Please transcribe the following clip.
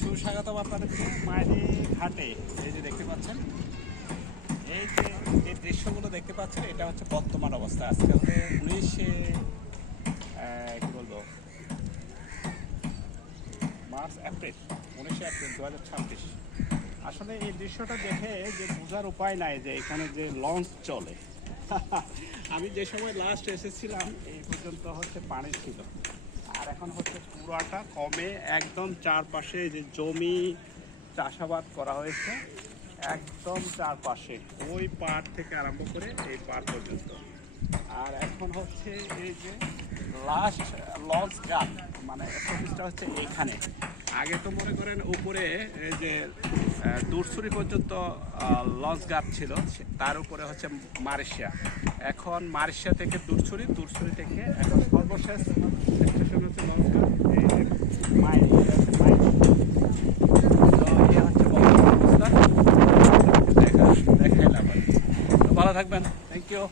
সুস্বাগতম আপনাদেরকে মাইনি ঘাটে। এই যে দেখতে পাচ্ছেন, এই যে দৃশ্যগুলো দেখতে পাচ্ছেন, এটা হচ্ছে বর্তমান অবস্থা। আজকে হচ্ছে 19শে কি বলবো মার্চ এপ্রিল 19শে এপ্রিল 2026। আসলে এই দৃশ্যটা দেখে যে বোঝার উপায় নাই যে এখানে যে লঞ্চ চলে। আমি যে সময় লাস্ট এসেছিলাম এই পর্যন্ত হচ্ছে পানি ছিল, আর এখন হচ্ছে পুরাটা কমে একদম চারপাশে যে জমি চাষাবাদ করা হয়েছে, একদম চারপাশে ওই পাড় থেকে আরম্ভ করে এই পাড় পর্যন্ত। আর এখন হচ্ছে এই যে লাস্ট লঞ্চ ঘাট, মানে অফিসটা হচ্ছে এইখানে। আগে তো মনে করেন উপরে এই যে দূরছড়ি পর্যন্ত লঞ্চ ঘাট ছিল, তার উপরে হচ্ছে মালয়েশিয়া। এখন মালয়েশিয়া থেকে দূরছড়ি, দূরছড়ি থেকে এখন সর্বশেষ স্টেশন হচ্ছে লঞ্চ ঘাট, এই যে মাইনি। তো এই হচ্ছে বর্তমান অবস্থা, দেখাইলাম। ভালো থাকবেন, থ্যাংক ইউ।